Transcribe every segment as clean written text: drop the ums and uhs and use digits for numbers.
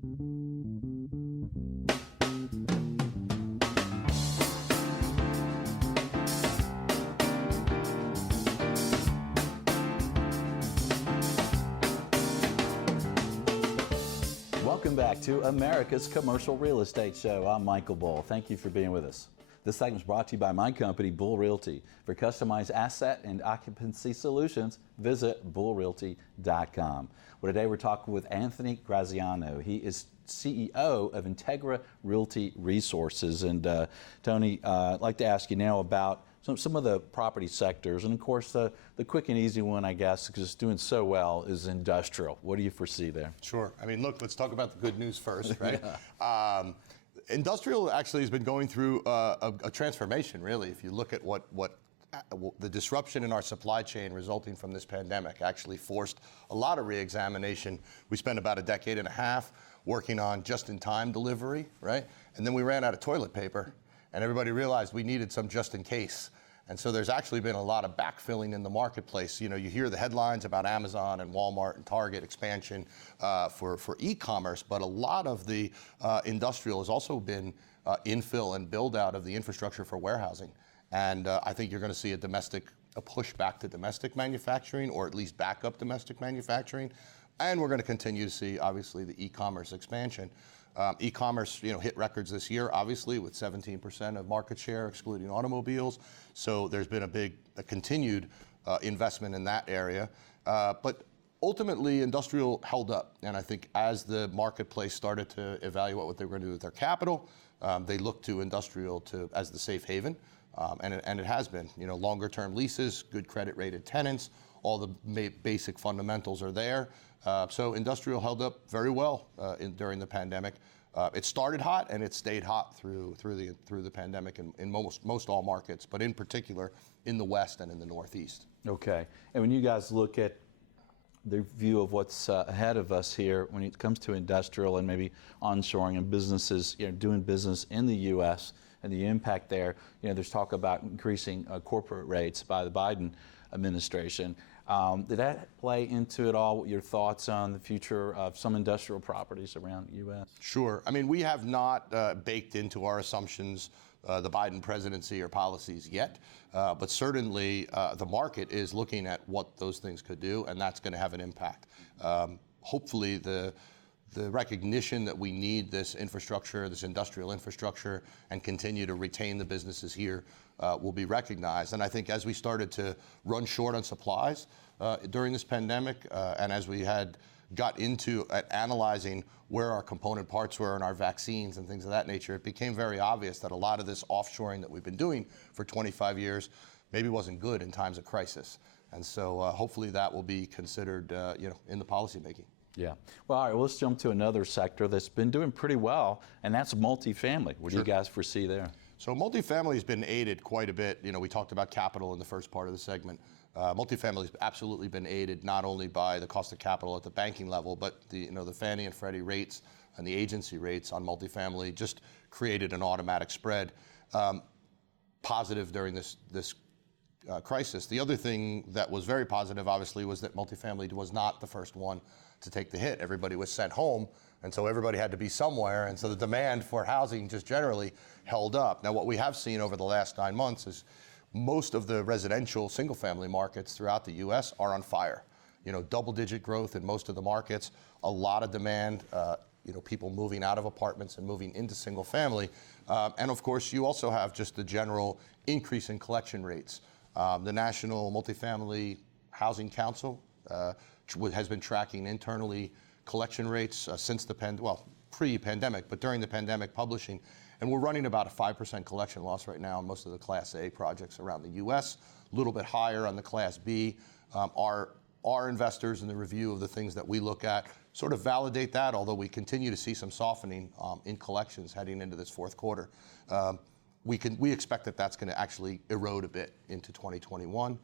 Welcome back to America's Commercial Real Estate Show. I'm Michael Bull. Thank you for being with us. This segment is brought to you by my company, Bull Realty. For customized asset and occupancy solutions, visit bullrealty.com. Well, today we're talking with Anthony Graziano. He is CEO of Integra Realty Resources. And Tony, I'd like to ask you now about some of the property sectors. And of course, the quick and easy one, I guess, because it's doing so well, is industrial. What do you foresee there? Sure. I mean, look, let's talk about the good news first, right? Yeah. Industrial actually has been going through a transformation, really. If you look at what the disruption in our supply chain resulting from this pandemic actually forced a lot of re-examination. We spent about a decade and a half working on just-in-time delivery, right? And then we ran out of toilet paper, and everybody realized we needed some just-in-case. And so there's actually been a lot of backfilling in the marketplace. You know, you hear the headlines about Amazon and Walmart and Target expansion for e-commerce, but a lot of the industrial has also been infill and build out of the infrastructure for warehousing. And I think you're going to see a push back to domestic manufacturing, or at least back up domestic manufacturing. And we're going to continue to see, obviously, the e-commerce expansion. E-commerce, hit records this year, obviously, with 17% of market share, excluding automobiles. So there's been a continued investment in that area. But ultimately, industrial held up. And I think as the marketplace started to evaluate what they were going to do with their capital, they looked to industrial as the safe haven. And it has been. Longer-term leases, good credit-rated tenants, all the basic fundamentals are there. So industrial held up very well during the pandemic. It started hot and it stayed hot through the pandemic in most all markets, but in particular in the West and in the Northeast. Okay. And when you guys look at the view of what's ahead of us here when it comes to industrial and maybe onshoring and businesses doing business in the U.S. and the impact there, there's talk about increasing corporate rates by the Biden administration. Did that play into it all? Your thoughts on the future of some industrial properties around the U.S.? Sure. I mean, we have not baked into our assumptions the Biden presidency or policies yet, but certainly the market is looking at what those things could do, and that's going to have an impact. Hopefully, the recognition that we need this infrastructure, this industrial infrastructure, and continue to retain the businesses here will be recognized. And I think as we started to run short on supplies during this pandemic, and as we got into analyzing where our component parts were in our vaccines and things of that nature, it became very obvious that a lot of this offshoring that we've been doing for 25 years maybe wasn't good in times of crisis. And so hopefully that will be considered in the policymaking. Yeah. Well, all right, well, let's jump to another sector that's been doing pretty well, and that's multifamily. What do you guys foresee there? So multifamily has been aided quite a bit. We talked about capital in the first part of the segment. Multifamily has absolutely been aided not only by the cost of capital at the banking level, but the Fannie and Freddie rates and the agency rates on multifamily just created an automatic spread positive during this crisis. The other thing that was very positive, obviously, was that multifamily was not the first one to take the hit. Everybody was sent home, and so everybody had to be somewhere, and so the demand for housing just generally held up. Now, what we have seen over the last 9 months is most of the residential single-family markets throughout the U.S. are on fire. Double-digit growth in most of the markets, a lot of demand, people moving out of apartments and moving into single-family. And of course, you also have just the general increase in collection rates. The National Multifamily Housing Council has been tracking internally collection rates since pre-pandemic, but during the pandemic publishing. And we're running about a 5% collection loss right now on most of the Class A projects around the U.S., a little bit higher on the Class B. Our investors in the review of the things that we look at sort of validate that, although we continue to see some softening in collections heading into this fourth quarter. We expect that that's going to actually erode a bit into 2021.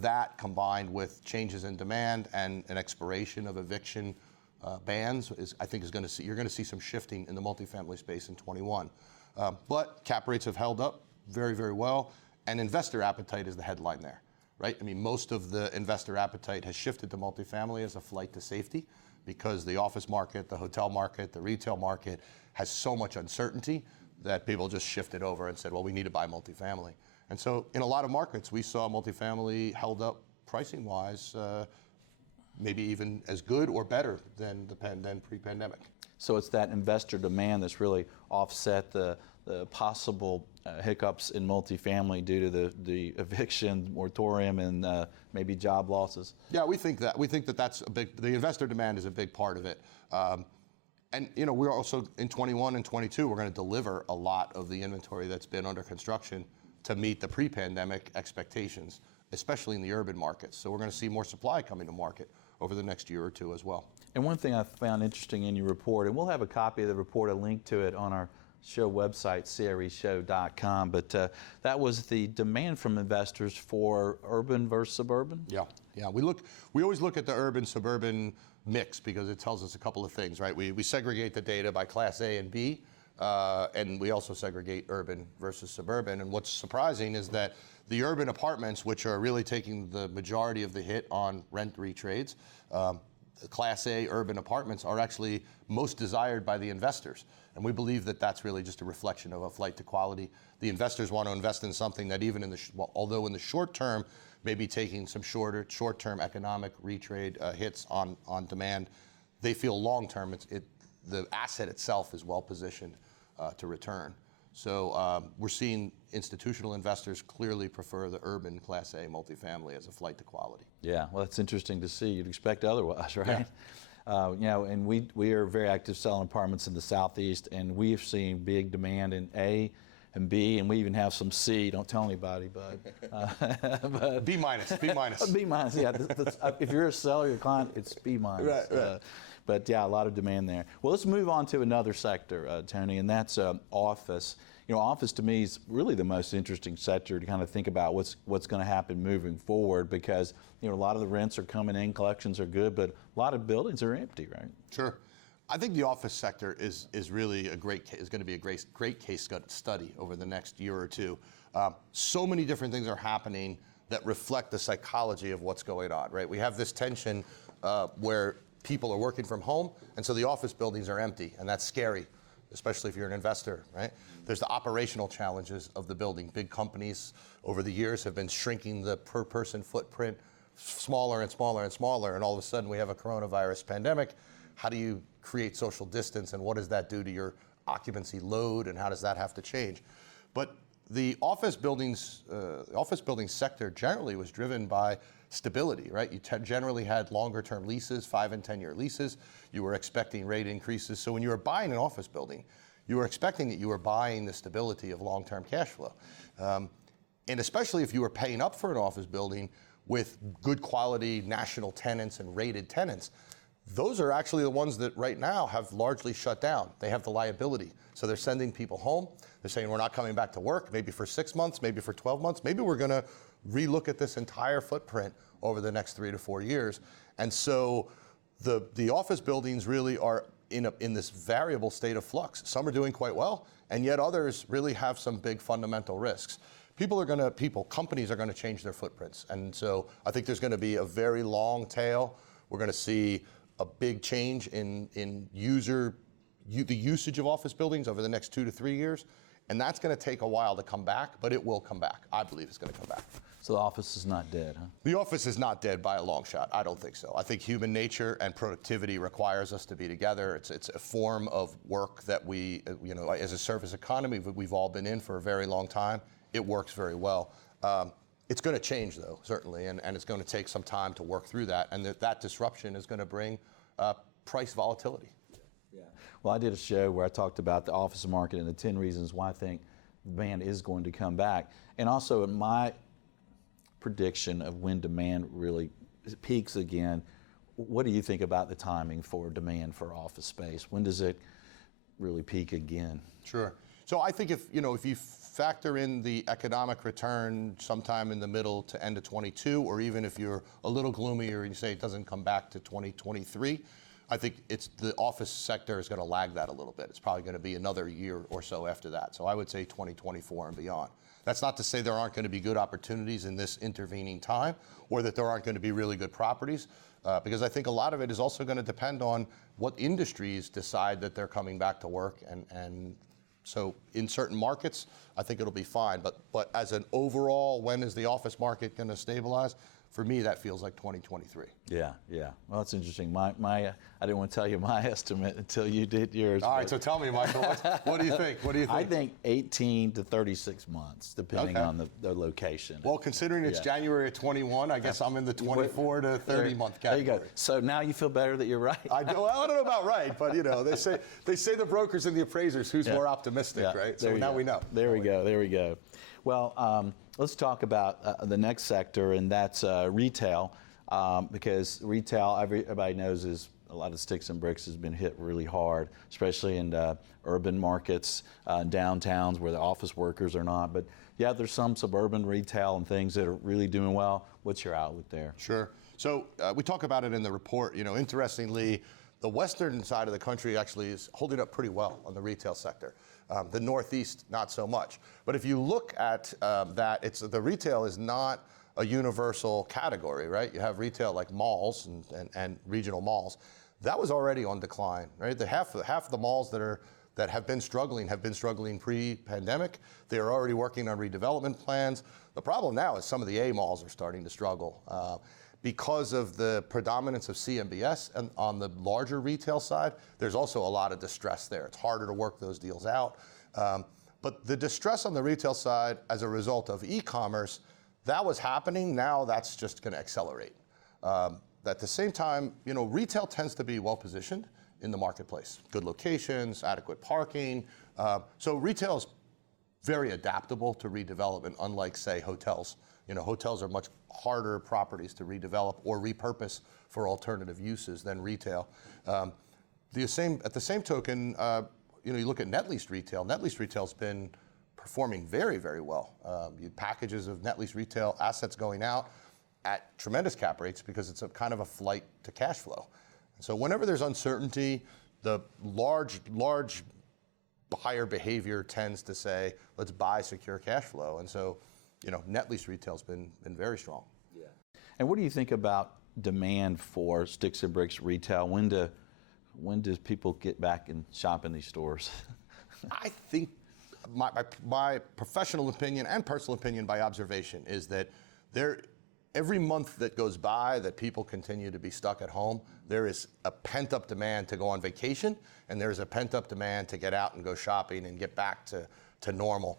That combined with changes in demand and an expiration of eviction bans you're going to see some shifting in the multifamily space in 21. But cap rates have held up very, very well, and investor appetite is the headline there, right? I mean, most of the investor appetite has shifted to multifamily as a flight to safety. because the office market, the hotel market, the retail market has so much uncertainty that people just shifted over and said, well, we need to buy multifamily. And so in a lot of markets, we saw multifamily held up pricing-wise, maybe even as good or better than pre-pandemic. So it's that investor demand that's really offset the possible hiccups in multifamily due to the eviction moratorium and maybe job losses. Yeah, we think that that's a big. The investor demand is a big part of it. And we're also in 21 and 22, we're going to deliver a lot of the inventory that's been under construction to meet the pre-pandemic expectations, especially in the urban markets. So we're going to see more supply coming to market over the next year or two as well. And one thing I found interesting in your report, and we'll have a copy of the report, a link to it on our show website, creshow.com, but that was the demand from investors for urban versus suburban? Yeah. We always look at the urban-suburban mix because it tells us a couple of things, right? We segregate the data by Class A and B, and we also segregate urban versus suburban. And what's surprising is that the urban apartments, which are really taking the majority of the hit on rent retrades, Class A urban apartments are actually most desired by the investors. And we believe that that's really just a reflection of a flight to quality. The investors want to invest in something that even although in the short term, may be taking some short-term economic retrade hits on demand, they feel long-term the asset itself is well positioned to return. So we're seeing institutional investors clearly prefer the urban Class A multifamily as a flight to quality. Yeah, well, that's interesting to see. You'd expect otherwise, right? Yeah. And we are very active selling apartments in the Southeast, and we've seen big demand in A and B, and we even have some C. Don't tell anybody, but B minus. B minus. Yeah. If you're a seller, your client, it's B minus. Right. But yeah, a lot of demand there. Well, let's move on to another sector, Tony, and that's office. Office to me is really the most interesting sector to kind of think about what's going to happen moving forward, because a lot of the rents are coming in, collections are good, but a lot of buildings are empty, right? Sure. I think the office sector is really is going to be a great case study over the next year or two. So many different things are happening that reflect the psychology of what's going on, right? We have this tension where people are working from home, and so the office buildings are empty, and that's scary, especially if you're an investor, right? There's the operational challenges of the building. Big companies over the years have been shrinking the per person footprint smaller and smaller and smaller, and all of a sudden we have a coronavirus pandemic. How do you create social distance, and what does that do to your occupancy load, and how does that have to change? But the office building sector generally was driven by stability, right? You generally had longer term leases, 5 and 10 year leases. You were expecting rate increases. So when you were buying an office building, you were expecting that you were buying the stability of long-term cash flow. And especially if you were paying up for an office building with good quality national tenants and rated tenants, those are actually the ones that right now have largely shut down. They have the liability. So they're sending people home. They're saying, we're not coming back to work, maybe for 6 months, maybe for 12 months. Maybe we're going to relook at this entire footprint over the next 3 to 4 years. And so the office buildings really are in this variable state of flux. Some are doing quite well, and yet others really have some big fundamental risks. Companies are going to change their footprints. And so I think there's going to be a very long tail. We're going to see a big change in the usage of office buildings over the next 2 to 3 years. And that's going to take a while to come back, but it will come back. I believe it's going to come back. So the office is not dead, huh? The office is not dead by a long shot. I don't think so. I think human nature and productivity requires us to be together. It's a form of work that we, as a service economy, we've all been in for a very long time. It works very well. It's going to change, though, certainly, and it's going to take some time to work through that. And that disruption is going to bring price volatility. Yeah. Well, I did a show where I talked about the office market and the 10 reasons why I think demand is going to come back. And also in my prediction of when demand really peaks again, what do you think about the timing for demand for office space? When does it really peak again? Sure. So I think if you factor in the economic return sometime in the middle to end of 22, or even if you're a little gloomier and you say it doesn't come back to 2023, I think the office sector is going to lag that a little bit. It's probably going to be another year or so after that. So I would say 2024 and beyond. That's not to say there aren't going to be good opportunities in this intervening time, or that there aren't going to be really good properties. because I think a lot of it is also going to depend on what industries decide that they're coming back to work. And so in certain markets, I think it'll be fine. But as an overall, when is the office market going to stabilize? For me, that feels like 2023. Yeah. Well, that's interesting. I didn't want to tell you my estimate until you did yours. All right, so tell me, Michael, what do you think? I think 18 to 36 months, depending on the location. Well, considering it's January of 21, I guess I'm in the 24 to 30 month category. There you go. So now you feel better that you're right. I don't know about right, but they say the brokers and the appraisers who's more optimistic, right? So now we know. There we go. Well, let's talk about the next sector, and that's retail, because retail, everybody knows, is a lot of sticks and bricks has been hit really hard, especially in urban markets, downtowns where the office workers are not. But yeah, there's some suburban retail and things that are really doing well. What's your outlook there? Sure. So we talk about it in the report. Interestingly, the western side of the country actually is holding up pretty well on the retail sector. The Northeast, not so much. But if you look at that, the retail is not a universal category, right? You have retail like malls and regional malls. That was already on decline, right? Half of the malls that have been struggling pre-pandemic. They are already working on redevelopment plans. The problem now is some of the A malls are starting to struggle. Because of the predominance of CMBS and on the larger retail side, there's also a lot of distress there. It's harder to work those deals out. But the distress on the retail side as a result of e-commerce, that was happening. Now that's just going to accelerate. At the same time, retail tends to be well positioned in the marketplace. Good locations, adequate parking. So retail is very adaptable to redevelopment, unlike, say, hotels. Hotels are much harder properties to redevelop or repurpose for alternative uses than retail. At the same token, you look at net lease retail. Net lease retail's been performing very, very well. Packages of net lease retail assets going out at tremendous cap rates because it's a kind of a flight to cash flow. And so whenever there's uncertainty, the large buyer behavior tends to say, let's buy secure cash flow. And so, net lease retail's been very strong. Yeah. And what do you think about demand for sticks and bricks retail? When does people get back and shop in these stores? I think my professional opinion and personal opinion by observation is that every month that goes by that people continue to be stuck at home, there is a pent-up demand to go on vacation, and there's a pent-up demand to get out and go shopping and get back to normal.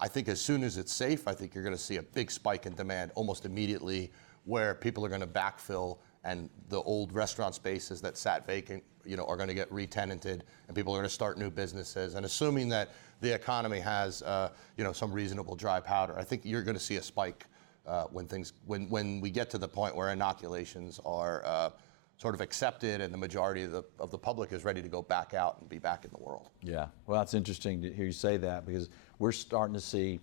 I think as soon as it's safe, I think you're going to see a big spike in demand almost immediately, where people are going to backfill and the old restaurant spaces that sat vacant, are going to get re-tenanted, and people are going to start new businesses. And assuming that the economy has, some reasonable dry powder, I think you're going to see a spike when we get to the point where inoculations are sort of accepted and the majority of the public is ready to go back out and be back in the world. Yeah, well, it's interesting to hear you say that, because we're starting to see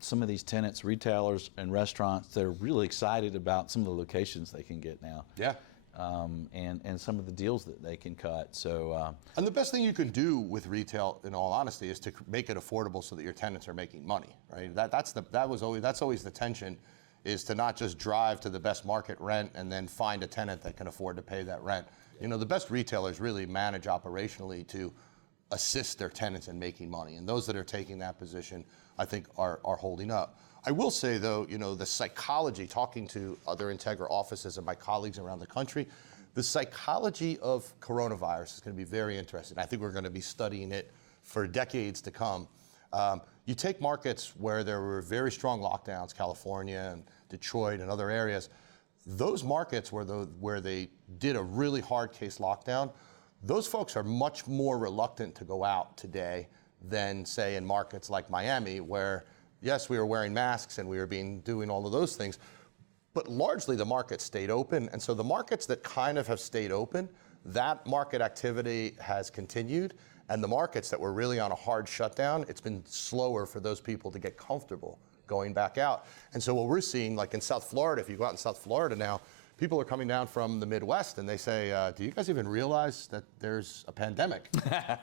some of these tenants, retailers and restaurants, that are really excited about some of the locations they can get now. Yeah. And some of the deals that they can cut. So. And the best thing you can do with retail, in all honesty, is to make it affordable so that your tenants are making money, right? That's always the tension, is to not just drive to the best market rent and then find a tenant that can afford to pay that rent. The best retailers really manage operationally to assist their tenants in making money, and those that are taking that position, I think, are holding up. I will say, though, the psychology, talking to other Integra offices and my colleagues around the country, the psychology of coronavirus is going to be very interesting. I think we're going to be studying it for decades to come. You take markets where there were very strong lockdowns, California and Detroit and other areas, those markets where they did a really hard case lockdown, those folks are much more reluctant to go out today than, say, in markets like Miami, where, yes, we were wearing masks and we were doing all of those things, but largely the market stayed open. And so the markets that kind of have stayed open, that market activity has continued. And the markets that were really on a hard shutdown, it's been slower for those people to get comfortable going back out. And so what we're seeing, like in South Florida, if you go out in South Florida now, people are coming down from the Midwest and they say, do you guys even realize that there's a pandemic?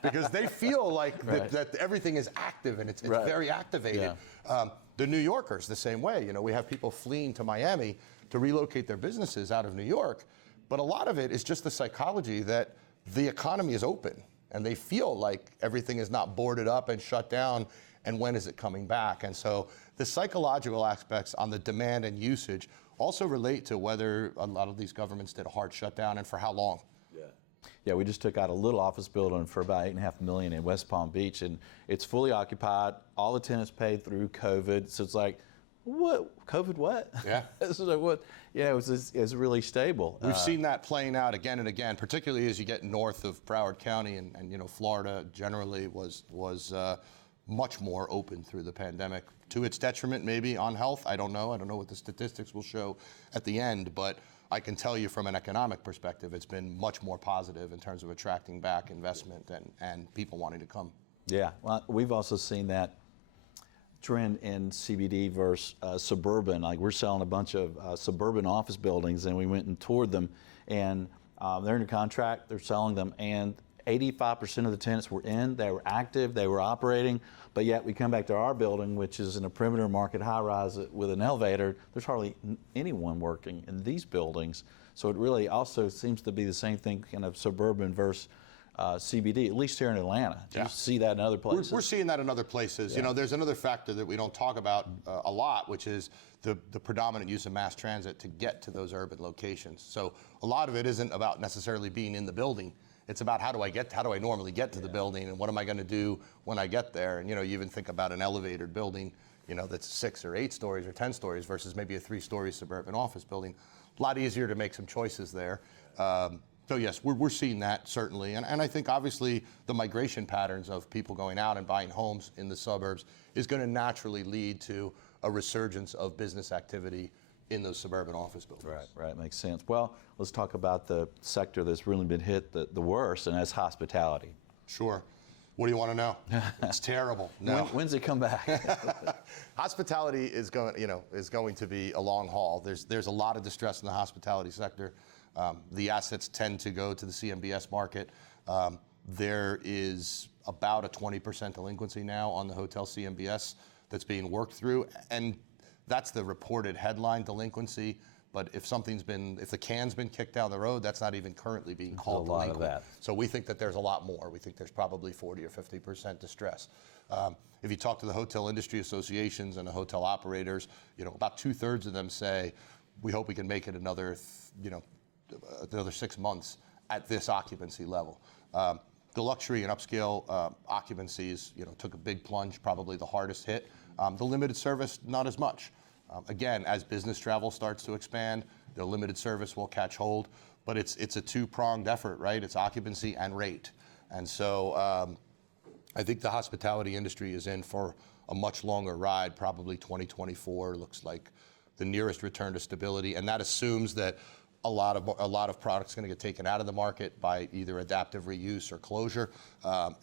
Because they feel like that everything is active and it's very activated. Yeah. The New Yorkers, the same way. You know, we have people fleeing to Miami to relocate their businesses out of New York, but a lot of it is just the psychology that the economy is open and they feel like everything is not boarded up and shut down, and when is it coming back? And so the psychological aspects on the demand and usage also relate to whether a lot of these governments did a hard shutdown and for how long. Yeah, we just took out a little office building for about $8.5 million in West Palm Beach, and it's fully occupied. All the tenants paid through COVID, so it's like, what? COVID what? Yeah. So like, what? Yeah, it's really stable. We've seen that playing out again and again, particularly as you get north of Broward County, and you know, Florida generally was much more open through the pandemic, to its detriment maybe on health. I don't know what the statistics will show at the end, but I can tell you from an economic perspective, it's been much more positive in terms of attracting back investment and people wanting to come. Yeah, well, we've also seen that trend in CBD versus suburban. Like, we're selling a bunch of suburban office buildings, and we went and toured them, and they're under contract, they're selling them, and 85% of the tenants were in, they were active, they were operating, but yet we come back to our building, which is in a perimeter market high-rise with an elevator. There's hardly anyone working in these buildings. So it really also seems to be the same thing, kind of suburban versus CBD, at least here in Atlanta. Do you see that in other places? We're seeing that in other places. Yeah. You know, there's another factor that we don't talk about a lot, which is the predominant use of mass transit to get to those urban locations. So a lot of it isn't about necessarily being in the building. It's about how do I normally get to the building, and what am I going to do when I get there? And you know, you even think about an elevated building, you know, that's 6 or 8 stories or 10 stories versus maybe a 3-story suburban office building. A lot easier to make some choices there. So yes, we're seeing that certainly, and I think obviously the migration patterns of people going out and buying homes in the suburbs is going to naturally lead to a resurgence of business activity in those suburban office buildings. Right, makes sense. Well, let's talk about the sector that's really been hit the worst, and that's hospitality. Sure. What do you want to know? It's terrible. No. When's it come back? Hospitality is going to be a long haul. There's a lot of distress in the hospitality sector. The assets tend to go to the CMBS market. There is about a 20% delinquency now on the hotel CMBS that's being worked through, and that's the reported headline delinquency. But if the can's been kicked down the road, that's not even currently being called delinquent. A lot of that. So we think that there's a lot more. We think there's probably 40 or 50% distress. If you talk to the hotel industry associations and the hotel operators, you know, about 2/3 of them say, we hope we can make it another 6 months at this occupancy level. The luxury and upscale occupancies, you know, took a big plunge, probably the hardest hit. The limited service, not as much. Again, as business travel starts to expand, the limited service will catch hold, but it's a two-pronged effort, right? It's occupancy and rate. And so I think the hospitality industry is in for a much longer ride. Probably 2024 looks like the nearest return to stability, and that assumes that a lot of products going to get taken out of the market by either adaptive reuse or closure,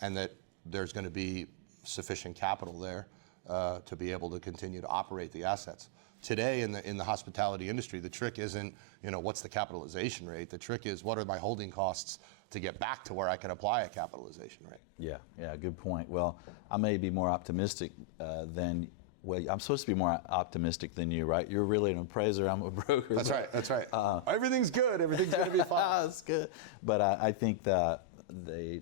and that there's going to be sufficient capital there to be able to continue to operate the assets. Today in the hospitality industry, the trick isn't, you know, what's the capitalization rate? The trick is, what are my holding costs to get back to where I can apply a capitalization rate? Yeah, good point. Well, I may be more optimistic than. Well, I'm supposed to be more optimistic than you, right? You're really an appraiser, I'm a broker. That's right. Everything's good, everything's going to be fine. That's good. But I think that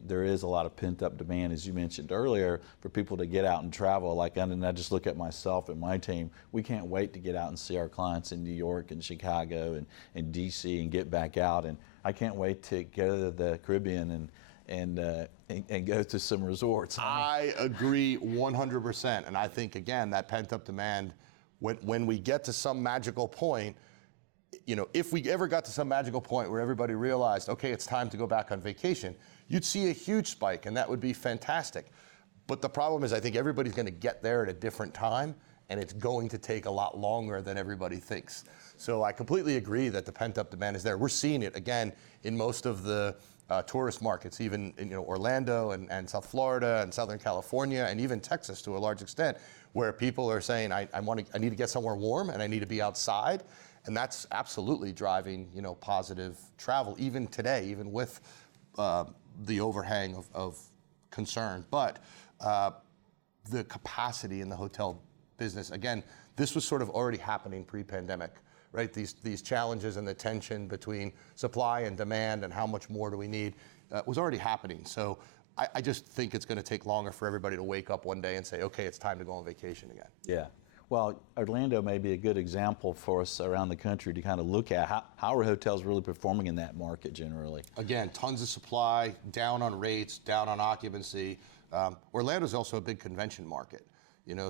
there is a lot of pent-up demand, as you mentioned earlier, for people to get out and travel. And I just look at myself and my team. We can't wait to get out and see our clients in New York and Chicago and DC and get back out. And I can't wait to go to the Caribbean and go to some resorts. I agree 100%. And I think, again, that pent-up demand, when we get to some magical point, you know, if we ever got to some magical point where everybody realized, okay, it's time to go back on vacation, you'd see a huge spike, and that would be fantastic. But the problem is, I think everybody's going to get there at a different time, and it's going to take a lot longer than everybody thinks. So I completely agree that the pent-up demand is there. We're seeing it, again, in most of the tourist markets, even in Orlando and South Florida and Southern California and even Texas to a large extent, where people are saying, I need to get somewhere warm and I need to be outside. And that's absolutely driving, positive travel, even today, even with the overhang of concern. But the capacity in the hotel business. Again, this was sort of already happening pre-pandemic, right? These challenges and the tension between supply and demand and how much more do we need was already happening. So I just think it's going to take longer for everybody to wake up one day and say, okay, it's time to go on vacation again. Yeah. Well, Orlando may be a good example for us around the country to kind of look at how are hotels really performing in that market generally. Again, tons of supply, down on rates, down on occupancy. Orlando's also a big convention market,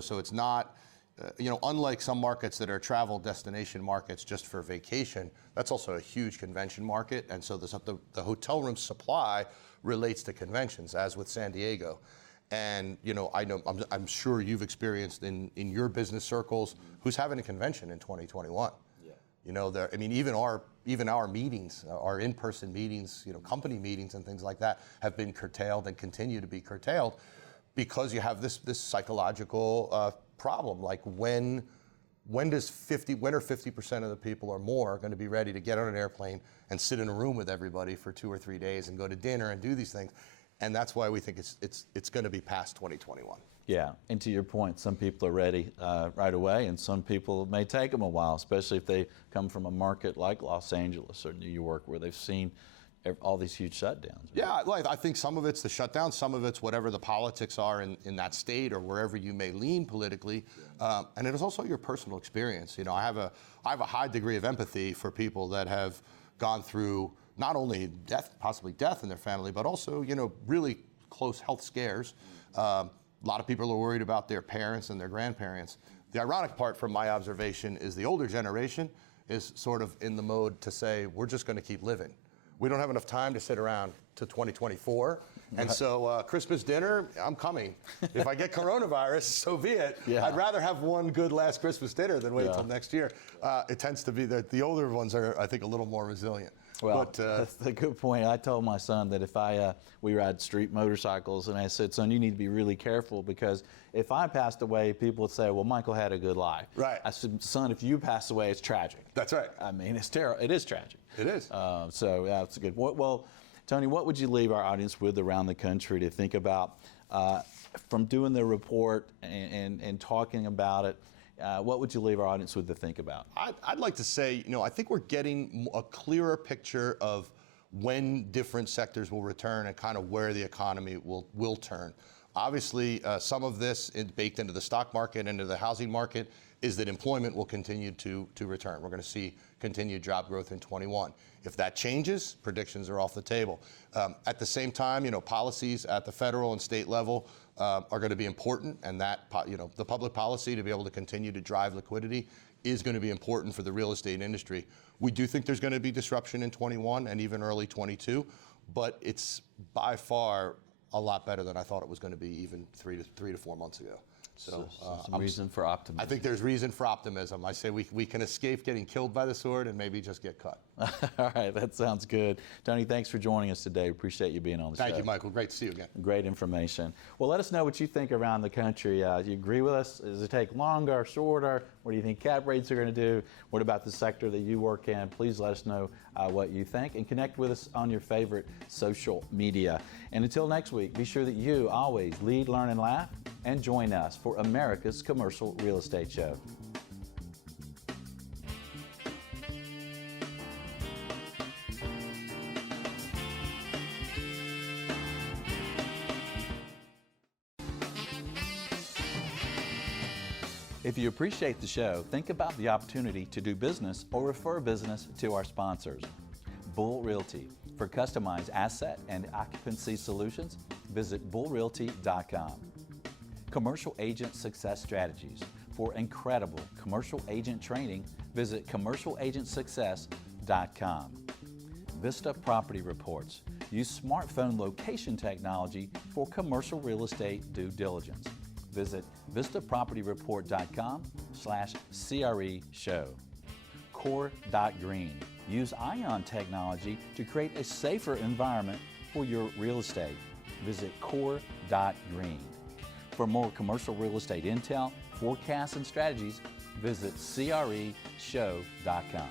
so it's not, unlike some markets that are travel destination markets just for vacation, that's also a huge convention market. And so the hotel room supply relates to conventions, as with San Diego. And I'm sure you've experienced in your business circles who's having a convention in 2021. Yeah. Even our meetings, our in-person meetings, company meetings and things like that have been curtailed and continue to be curtailed because you have this psychological problem. Like when are 50% of the people or more going to be ready to get on an airplane and sit in a room with everybody for 2 or 3 days and go to dinner and do these things? And that's why we think it's going to be past 2021. Yeah, and to your point, some people are ready right away, and some people may take them a while, especially if they come from a market like Los Angeles or New York, where they've seen all these huge shutdowns. Yeah, I think some of it's the shutdown, some of it's whatever the politics are in that state or wherever you may lean politically, and it is also your personal experience. I have a high degree of empathy for people that have gone through not only possibly death in their family, but also, really close health scares. A lot of people are worried about their parents and their grandparents. The ironic part from my observation is the older generation is sort of in the mode to say, we're just going to keep living. We don't have enough time to sit around to 2024. And so Christmas dinner, I'm coming. If I get coronavirus, so be it. Yeah. I'd rather have one good last Christmas dinner than wait until next year. It tends to be that the older ones are, I think, a little more resilient. Well, that's a good point. I told my son that if we ride street motorcycles, and I said, son, you need to be really careful because if I passed away, people would say, well, Michael had a good life. Right. I said, son, if you pass away, it's tragic. That's right. I mean, it's terrible. It is tragic. It is. So yeah, that's a good point. Well, Tony, what would you leave our audience with around the country to think about from doing the report and talking about it? What would you leave our audience with to think about? I'd like to say, I think we're getting a clearer picture of when different sectors will return and kind of where the economy will turn. Obviously, some of this is baked into the stock market, into the housing market, is that employment will continue to return. We're going to see continued job growth in 21. If that changes, predictions are off the table. At the same time, policies at the federal and state level are going to be important, and that the public policy to be able to continue to drive liquidity is going to be important for the real estate industry. We do think there's going to be disruption in 21 and even early 22, but it's by far a lot better than I thought it was going to be even 3 to 4 months ago. So some reason for optimism. I think there's reason for optimism. I say we can escape getting killed by the sword and maybe just get cut. All right, that sounds good. Tony, thanks for joining us today. Appreciate you being on the show. Thank you, Michael. Great to see you again. Great information. Well, let us know what you think around the country. Do you agree with us? Does it take longer, shorter? What do you think cap rates are going to do? What about the sector that you work in? Please let us know what you think and connect with us on your favorite social media. And until next week, be sure that you always lead, learn, and laugh, and join us for America's Commercial Real Estate Show. If you appreciate the show, think about the opportunity to do business or refer business to our sponsors. Bull Realty. For customized asset and occupancy solutions, visit bullrealty.com. Commercial Agent Success Strategies. For incredible commercial agent training, visit commercialagentsuccess.com. Vista Property Reports. Use smartphone location technology for commercial real estate due diligence. Visit vistapropertyreport.com/CRE show. Core.Green. Use ion technology to create a safer environment for your real estate. Visit core.green. For more commercial real estate intel, forecasts, and strategies, visit CREshow.com.